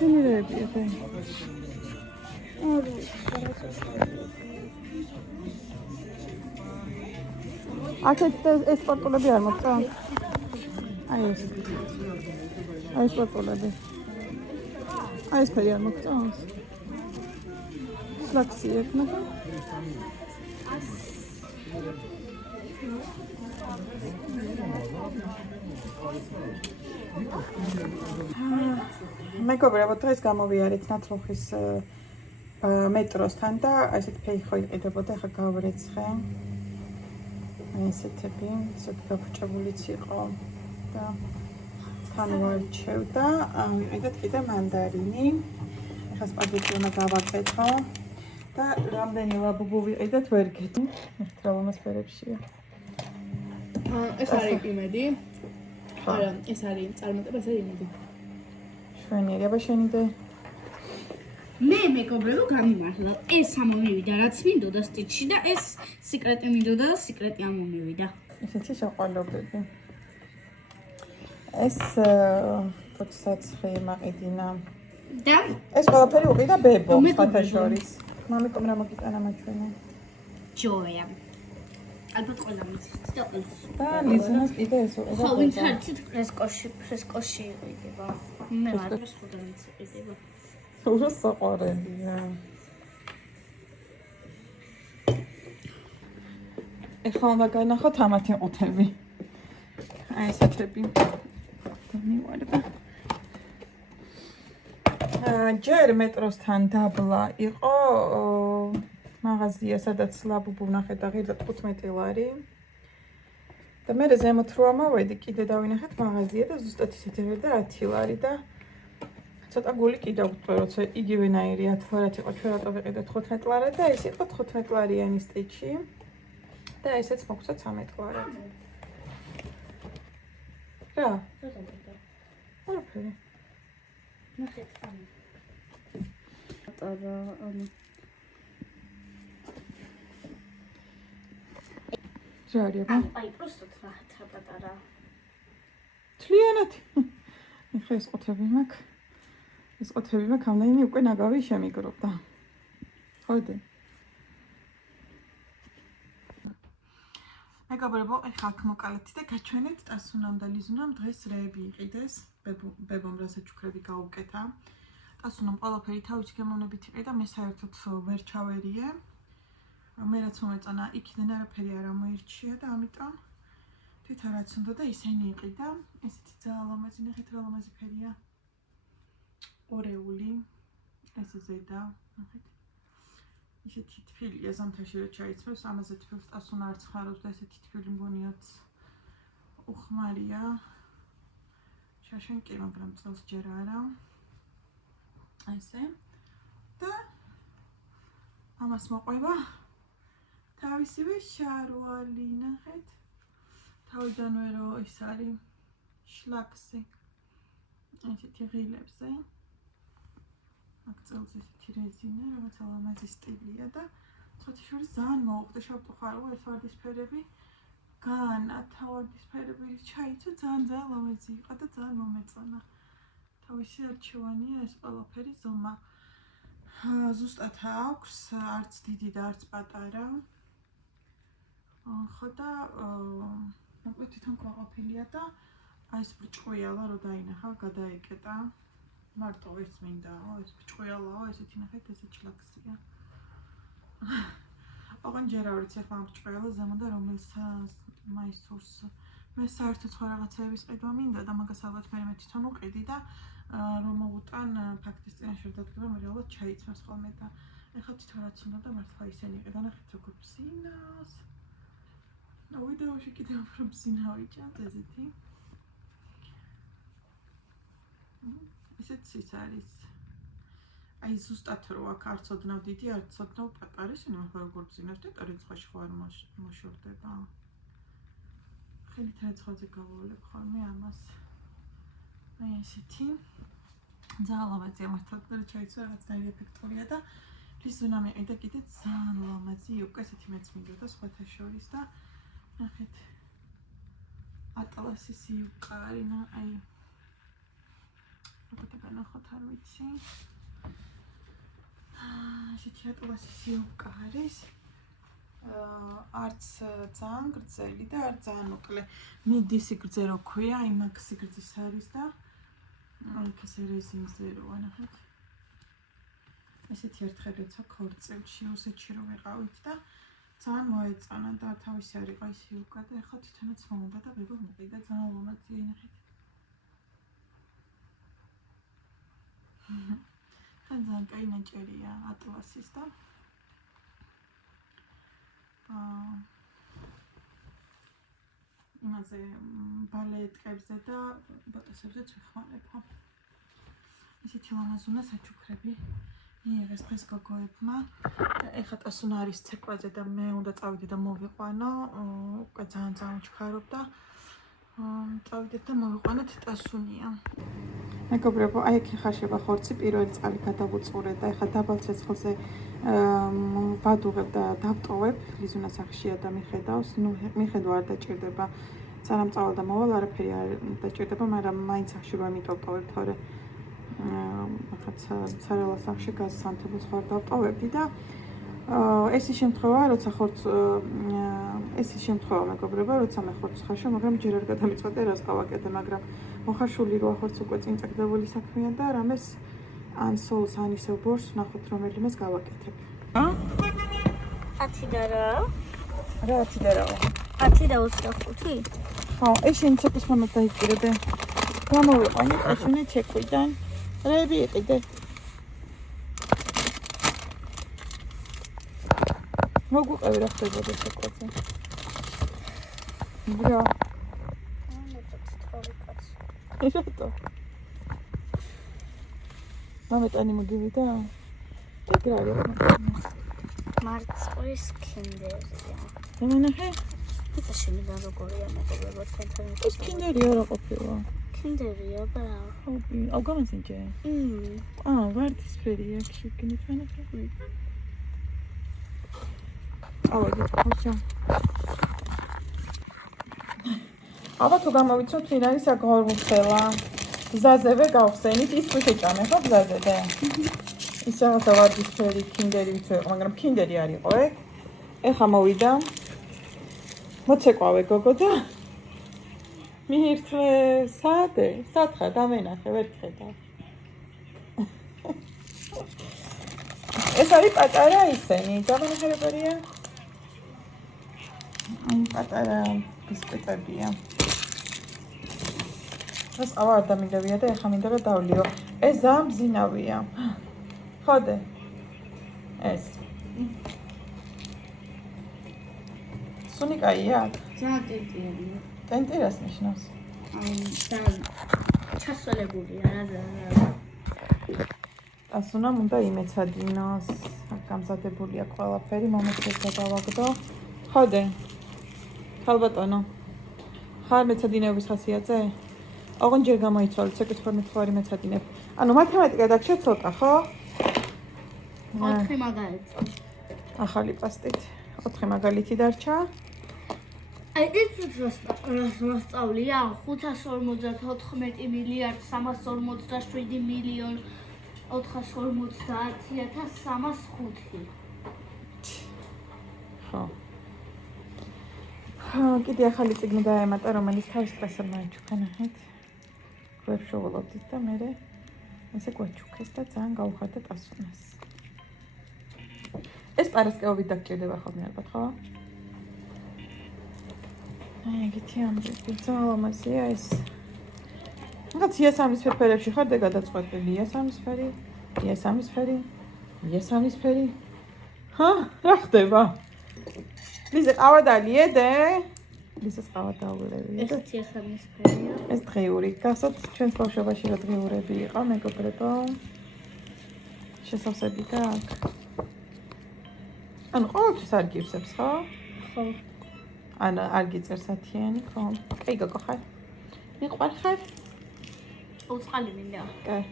სუვენირები ეხე. აქეთ ეს სპორტულები არ მოგწონთ? აი ეს. აი სპორტულები. აი ეს ფერი არ მოგწონთ? ლაქსი ეკნება. მეგობრებო, დღეს გამოვიარეთ ნათლუხის მეტროსთან და ესეთ ფეხი იყიდებოდა, ახლა გავვრეცხე. ესეთები, ისეთი გაფუჭებულიც იყო და თან ვარჩევ და ვიყიდეთ კიდე მანდარინი. ახლა სპაგეტი უნდა გავაკეთო და რამდენი ლაბუბუ ვიყიდეთ ვერ გეტყვი. ერთ რა ლამაზფერებშია. ეს არის იმედი. არა, ეს არის წარმატება, ეს არის იმედი. შვენიერი, აბა შენი და მე მეგობრებო გამიმართლა. ეს ამომივიდა რაც მინდოდა სტიჩში და ეს სიკრეტი მინდოდა და სიკრეტი ამომივიდა. ესეთი შეყვალობები. ეს ფოთსაცხი მაყიდინა. და ეს ყველაფერი უყიდა ბებო სხვათა შორის. მამიკომ რა მოგიტანა მაჩვენე? ჯოია. ალბათ ყველა მიცით და ყველას. და ლიზუნას კიდე ეს უყიდა. ხო, ვინც არცით ფრესკოში იყიდება. მე არ ვსხუდანიც იყიდება. უროს საყვარელია. ეხლა უნდა განახოთ ამათი ყუთები. აი ესეთები. დამივარდა. ჯერ მეტროსთან დაბლა იყო მაღაზია, სადაც ლაბუბუ ვნახეთ და ღირდა 15 ლარი. და მე ზემოთ რო ამოვედი, კიდე დავინახეთ მაღაზია და ზუსტად ისეთი ღირდა 10 ლარი და ცოტა გული კიდე ვთქვი, როცა იგივენაირი 10 ლარად იყო, ჩვენ რატო ვიყიდეთ 15 ლარად და ეს იყო 15 ლარიანი სტიჩი. და ესეც მოგცა 13 ლარად. რა? არაფერი. ნახეთ ამ. ატარა ანუ რა არის? აი პროსტოთ ნახეთ რა პატარა. თლიანად. ეხლა ეს ყუთები მაქვს. ეს ყუთები მაქვს, ამდენი უკვე ნაგავი შემიგროვდა. ხოდი. მეგობრებო, ეხლა აქ მოკალეთ და გაჩვენეთ ტასუნამ და ლიზუნამ დღეს რეები იყიდეს. ბებომ რასაჩუქრები გაუკეთა. ტასუნამ ყველაფერი თავისი გემოვნებით იყიდა, მე საერთოდ ვერ ჩავერიე. მე რაც მომეწონა, იქიდან არაფერი არ ამოირჩია და ამიტომ თვითა რაც უნდა და ისინი იყიდა. ესეთი ძალიან ლამაზი, ნახეთ რა ლამაზი ფერია. ორეული, ეს ზედა, ნახეთ. ისეთი თბილია ზამთარში რო ჩაიცმევს, ამაზე თბილს ტასუნა არც ხარობს და ესეთი თბილი მგონიათ უხმარია. შაშენ კი, მაგრამ წელს ჯერ არა. ესე. და ამას მოყვება თავისივე შარვალი, ნახეთ. თავიდანვე რო ის არის შლაქსი. ესეთი ღილებზე. აქ წელს ესეთი რეზინა, რაღაცა ლამაზი სტილია და ცოტა შორის ძალიან მოუყვდა შავტუხარო ეს ვარდისფერები. განა თავარდისფერები ჩაიცვა, ძალიან ლამაზი იყო და ძალიან მომეწონა. თავისი არჩევანია ეს ყველაფერი ზომა. ზუსტად აქვს, არც დიდი და არც პატარა. ხო და მოკლედ თვითონ ყოფილია და აი ეს ბრჭყვიალა რო დაინახა, გადაეკეტა. მარტო ეს მინდაო, ეს ბრჭყვიალაო, ესეთი ნახეთ, ესეც შლაქსია. ოღონდ ჯერ არ ვიცი ახლა ამ ბრჭყვიალას ზემოდა რომელს მაისურს. მე საერთოდ სხვა რაღაცეების ყიდვა მინდა და მაგას ალბათ მე თვითონ უყიდი და რომ მოვუტან ფაქტის წინაშე დადგება, მე ალბათ ჩაიცმევს ხოლმე და ეხლა თვითონ რაც უნდა და მართლა ისინი იყიდა, ნახეთ როგორ ბზინავს. ვიდეოში კიდევ უფრო ბზინა ვიჭამთ ესეთი. ესეც ის არის. აი ზუსტად რო აქ არც ოდნავ დიდი, არც ოდნავ პატარა, ისინი ახლა როგორ ბზინავს და ტრეცხაში ხო არ მოშორდება. ხელით ტრეცხაზე გავავლებ ხოლმე ამას. აი ესეთი. ძალიან ლამაზია მართლა და ჩაიცვა რაღაცნაირი ეფექტურია და ლიზუნა მეყიდა კიდე ძალიან ლამაზი, უკვე ესეთი მეც მინდოდა სხვათა შორის და ნახეთ. ატლასის იუკარი, აი როგორ განახოთ არ ვიცი. ესეთი ატლასი სიუკა არის. არც ძალიან გრძელი და არც ძალიან მოკლე. მიდის სიგრძე რო ქვია, აი მაგ სიგრძის არის და აქ ესე რეზინზე როა ნახეთ. ესეთი ერთხელ როცა ქორწილში, უსეთში რო ვიყავით და ძალიან მოეწონა და თავისი არ იყო ის სიუკა და ეხლა თვითონაც მომდა და ბებო მიყიდა ძალიან ლამაზია ნახეთ. ძალიან კაი ნაჭერია ატლასის და იმაზე ბალეტკებზე და ბოტოსებზეც ვიხმარებ. ისეთი ლამაზუნა საჩუქრები მიიღეს დღეს გოგოებმა. ეხლა ტასუნა არის ცეკვაზე და მე უნდა წავიდე და მოვიყვანო. უკვე ძალიან ჩქარობდა. წავიდეთ და მოვიყვანოთ ტასუნია. მეგობრებო, აი აქ იხარშება ხორცი, პირველი წყალი გადავუწურე და ეხლა დაბალ ცეცხლზე ვადუღებ და დავტოვებ. ლიზუნას ახშია და მიხედავს. მიხედვა არ დაჭირდება. სანამ წავალ და მოვალ არაფერი არ დაჭირდება, მაგრამ მაინც ახში რომ მიტოვტოვებ, თორე ახაც სარელას ახში გასანთებელს ხარ დავტოვებდი და ეს ის შემთხვევა, როცა ხორცს ეს ის შემთხვევა მეგობრებო, როცა მე ხორცს ხარშო, მაგრამ ჯერ არ გადამიწყვეტე რას გავაკეთე, მაგრამ მოხარშული როა ხორცს უკვე წინ წაგდებული საქმეა და რამეს ან სოუს ან ისევ ბორს ნახოთ რომელიმეს გავაკეთებ. 10 და რა? რა 10 და რა? 10 და 25? ხო, ეს შენ ცეკვის მომენტ დაიჭირე. გამოვიყვანე ტაშუნე ცეკვიდან. რები იყიდე. მოგვიყევი რა ხდებოდა ცეკვაზე. რა? ესეთო. მამეტანი მოგივიდა? ეგრე არის. მარწყვის კინდერია. დანახე? იცი შეიძლება როგორია მეგობრებო თქვენთან. ეს კინდერია რა ყოფილა? კინდერია ბრა. აუ გამოსინჯე. ვარდისფერია შეგინე თანახე. აუ გიწყავსა. აბა თუ გამოვიცნობთ ვინ არის აგორგუხელა. გზაზევე გავხსენით ის თუ შეჭამე ხო გზაზე და? ის რაღაცა ვარდისფერი კინდერი ვიცი, მაგრამ კინდერი არ იყო ეგ. ეხა მოვიდა. მოცეკვავე გოგო და მიირთვე საათე, სათხა დამენახე, ვერ ხედა. ეს არის პატარა ისენი, დამენახებარია. პატარა ბისკვიტებია. ეს ავა არ დამიგებია და ეხა მინდა რომ დავლიო. ეს ძალიან მძინავია. ხოდე. ეს. სუნიკაია? ძალიან ტენტიერია. ტენტიერას ნიშნავს. ძალიან ჩასოლებულია რა. ასუნამ უნდა იმეცადინოს. გამზადებულია ყველაფერი, მომეცეს დავაგდო. ხოდე. ხალბატონო. ხარ მეცადინეობის ხასიათზე? ოღონდ ჯერ გამოიცვალეთ, ცეკვის ფორმით ხარი მეცადინებ. ანუ მათემატიკა დაგშე ცოტა, ხო? 4 მაგალითი. ახალი პასტით. 4 მაგალითი დარჩა. აი ეს რას მოსწავლია 554 მილიარდ 347 მილიონ 450,305. ხო. კიდე ახალი წიგნი დაემატა, რომელიც თავის სტრესებმა ეჩუქანახეთ. გვებშოულობდით და მე ესე გვაჩუქეს და ძალიან გავუხარდა ტასუნას. ეს პარასკევობით დაგჭირდება ხოლმე ალბათ, ხო? აი, ეგეთი ამბები, ძალიან ლამაზია ეს. რაღაც იასამნისფერ ფერებში ხარ და გადაწყვეტილი იასამნისფერი, იასამნისფერი, იასამნისფერი. ჰა, რა ხდება? ლიზა ყავა დალიედე? ლიზას ყავა დაულევია და ეს იასამნისფერია. ეს დღიური. გასოთ ჩვენს ბავშვობაში რა დღიურები იყო, მეგობრებო. შესავსები გაქვს. ანუ ყოველთვის არ გივსებს, ხო? ხო. ანუ არ გიწერს ათიანი, ხო? კაი გოგო ხარ? მიყვარ ხარ? უწყალი მინდა. კაი.